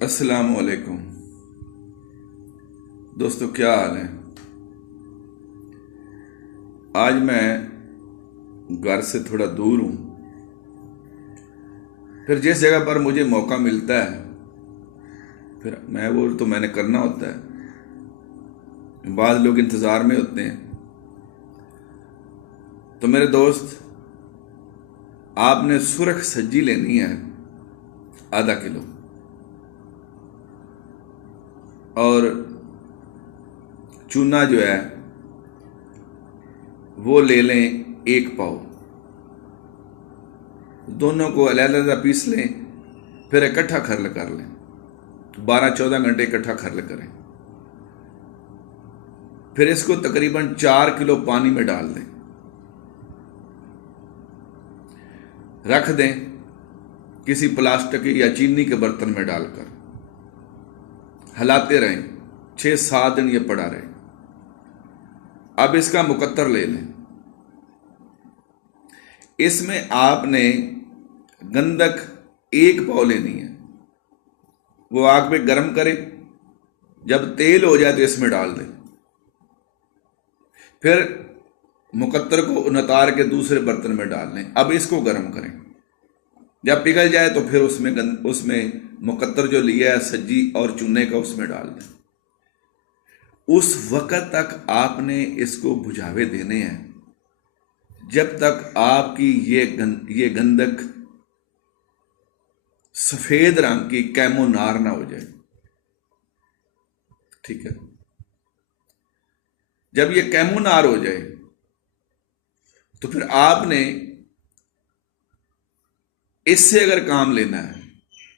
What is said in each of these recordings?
السلام علیکم دوستو، کیا حال ہے؟ آج میں گھر سے تھوڑا دور ہوں، پھر جس جگہ پر مجھے موقع ملتا ہے پھر میں نے کرنا ہوتا ہے۔ بعض لوگ انتظار میں ہوتے ہیں، تو میرے دوست آپ نے سرخ سجی لینی ہے ½ کلو، اور چونا جو ہے وہ لے لیں 1 پاؤ۔ دونوں کو علیحدہ پیس لیں، پھر اکٹھا کھرل کر لیں، 12-14 گھنٹے اکٹھا کھرل کریں۔ پھر اس کو تقریباً 4 کلو پانی میں ڈال دیں، رکھ دیں کسی پلاسٹک یا چینی کے برتن میں ڈال کر، ہلاتے رہیں، 6-7 دن یہ پڑا رہے۔ اب اس کا مقطر لے لیں، اس میں آپ نے گندک 1 پاؤ لینی ہے۔ وہ آگ پہ گرم کریں، جب تیل ہو جائے تو اس میں ڈال دیں، پھر مقطر کو نتار کے دوسرے برتن میں ڈال لیں۔ اب اس کو گرم کریں، جب پگھل جائے تو پھر اس میں مقطر جو لیا ہے سجی اور چونے کا اس میں ڈال دیں۔ اس وقت تک آپ نے اس کو بجھاوے دینے ہیں جب تک آپ کی یہ گندک سفید رنگ کی کیمو نار نہ ہو جائے، ٹھیک ہے؟ جب یہ کیمو نار ہو جائے تو پھر آپ نے اس سے اگر کام لینا ہے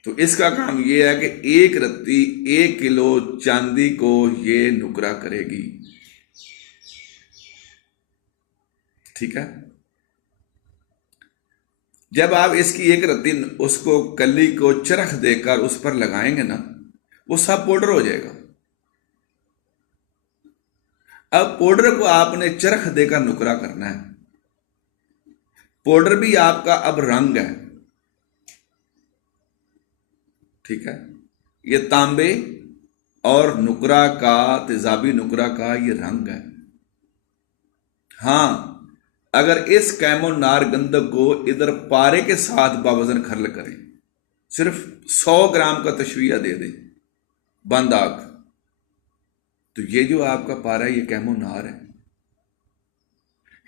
تو اس کا کام یہ ہے کہ 1 رتی 1 کلو چاندی کو یہ نکرا کرے گی، ٹھیک ہے؟ جب آپ اس کی 1 رتی اس کو کلی کو چرخ دے کر اس پر لگائیں گے نا، وہ سب پاؤڈر ہو جائے گا۔ اب پاؤڈر کو آپ نے چرخ دے کر نکرا کرنا ہے۔ پاؤڈر بھی آپ کا اب رنگ ہے، ٹھیک ہے؟ یہ تانبے اور نکرا کا، تیزابی نکرا کا یہ رنگ ہے۔ ہاں، اگر اس کیمو نار گندک کو ادھر پارے کے ساتھ باوزن کھرل کریں، صرف 100 گرام کا تشویہ دے دیں بند آگ، تو یہ جو آپ کا پارا ہے یہ کیمو نار ہے۔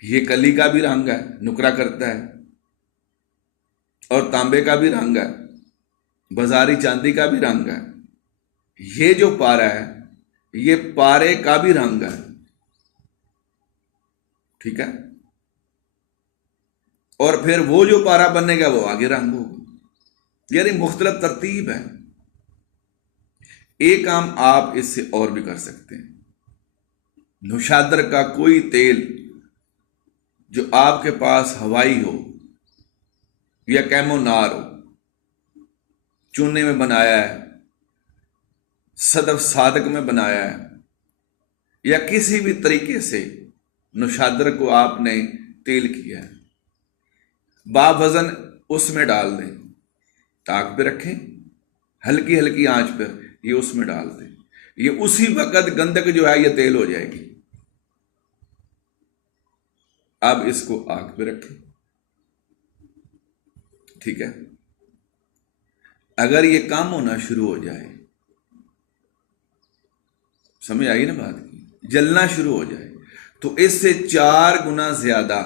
یہ کلی کا بھی رنگ ہے، نکرا کرتا ہے، اور تانبے کا بھی رنگ ہے، بازاری چاندی کا بھی رنگ ہے۔ یہ جو پارا ہے یہ پارے کا بھی رنگ ہے، ٹھیک ہے؟ اور پھر وہ جو پارا بنے گا وہ آگے رنگ ہوگا، یعنی مختلف ترتیب ہے۔ ایک کام آپ اس سے اور بھی کر سکتے ہیں، نوشادر کا کوئی تیل جو آپ کے پاس ہوائی ہو یا کیمو نار ہو، چونے میں بنایا ہے، صدف صادق میں بنایا ہے، یا کسی بھی طریقے سے نوشادر کو آپ نے تیل کیا ہے، باوزن اس میں ڈال دیں، آگ پہ رکھیں، ہلکی ہلکی آنچ پر یہ اس میں ڈال دیں۔ یہ اسی وقت گندک جو ہے یہ تیل ہو جائے گی۔ اب اس کو آگ پہ رکھیں، ٹھیک ہے؟ اگر یہ کام ہونا شروع ہو جائے، سمجھ آئی نا بات کی، جلنا شروع ہو جائے، تو اس سے 4 گنا زیادہ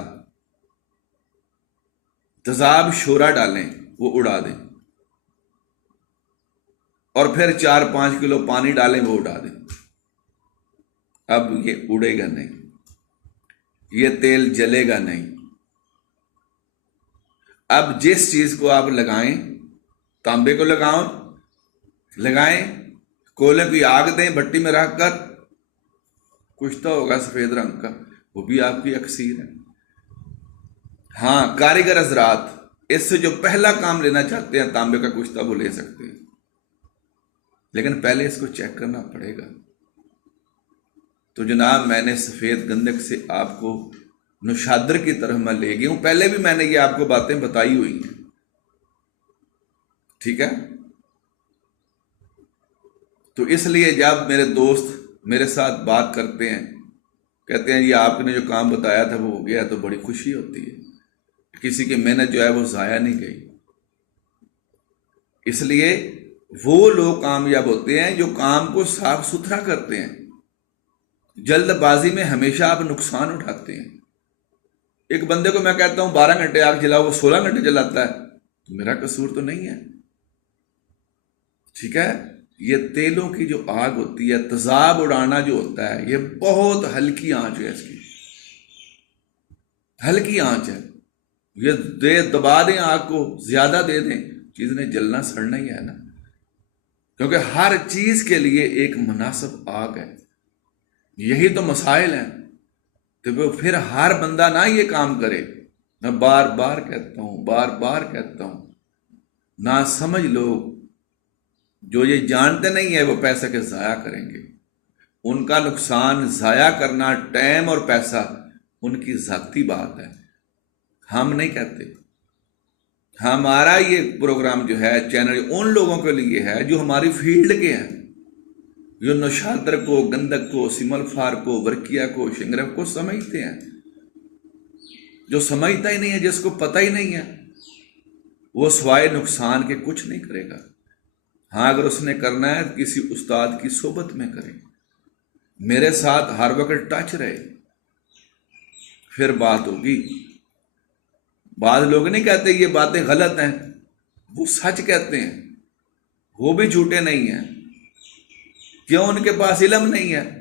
تیزاب شورا ڈالیں، وہ اڑا دیں، اور پھر 4-5 کلو پانی ڈالیں، وہ اڑا دیں۔ اب یہ اڑے گا نہیں، یہ تیل جلے گا نہیں۔ اب جس چیز کو آپ لگائیں، تانبے کو لگائیں، کولے کی آگ دیں بھٹی میں رکھ کر، کچھ تو ہوگا سفید رنگ کا، وہ بھی آپ کی اکسیر ہے۔ ہاں، کاریگر حضرات اس سے جو پہلا کام لینا چاہتے ہیں تانبے کا کشتہ وہ لے سکتے ہیں، لیکن پہلے اس کو چیک کرنا پڑے گا۔ تو جناب، میں نے سفید گندک سے آپ کو نوشادر کی طرف میں لے گئی ہوں، پہلے بھی میں نے یہ آپ کو باتیں بتائی ہوئی ہیں، ٹھیک ہے؟ تو اس لیے جب میرے دوست میرے ساتھ بات کرتے ہیں، کہتے ہیں یہ آپ نے جو کام بتایا تھا وہ ہو گیا، تو بڑی خوشی ہوتی ہے، کسی کی محنت جو ہے وہ ضائع نہیں گئی۔ اس لیے وہ لوگ کامیاب ہوتے ہیں جو کام کو صاف ستھرا کرتے ہیں۔ جلد بازی میں ہمیشہ آپ نقصان اٹھاتے ہیں۔ ایک بندے کو میں کہتا ہوں 12 گھنٹے آگ جلاؤ، وہ 16 گھنٹے جلاتا ہے، تو میرا قصور تو نہیں ہے، ٹھیک ہے؟ یہ تیلوں کی جو آگ ہوتی ہے، تیزاب اڑانا جو ہوتا ہے، یہ بہت ہلکی آنچ ہے، اس کی ہلکی آنچ ہے۔ یہ دبا دیں آگ کو، زیادہ دے دیں، چیز نے جلنا سڑنا ہی ہے نا، کیونکہ ہر چیز کے لیے ایک مناسب آگ ہے۔ یہی تو مسائل ہیں۔ تو وہ پھر ہر بندہ نہ یہ کام کرے۔ میں بار بار کہتا ہوں، نہ سمجھ لوگ جو یہ جانتے نہیں ہیں وہ پیسہ کے ضائع کریں گے، ان کا نقصان ضائع کرنا ٹائم اور پیسہ ان کی ذاتی بات ہے، ہم نہیں کہتے۔ ہمارا یہ پروگرام جو ہے چینل ان لوگوں کے لیے ہے جو ہماری فیلڈ کے ہیں، جو نوشادر کو، گندک کو، سمل فار کو، ورکیا کو، شنگرف کو سمجھتے ہیں۔ جو سمجھتا ہی نہیں ہے، جس کو پتہ ہی نہیں ہے، وہ سوائے نقصان کے کچھ نہیں کرے گا۔ ہاں اگر اس نے کرنا ہے کسی استاد کی صحبت میں کرے، میرے ساتھ ہر وقت ٹچ رہے، پھر بات ہوگی۔ بعض لوگ نہیں کہتے یہ باتیں غلط ہیں، وہ سچ کہتے ہیں، وہ بھی جھوٹے نہیں ہیں۔ کیوں؟ ان کے پاس علم نہیں ہے۔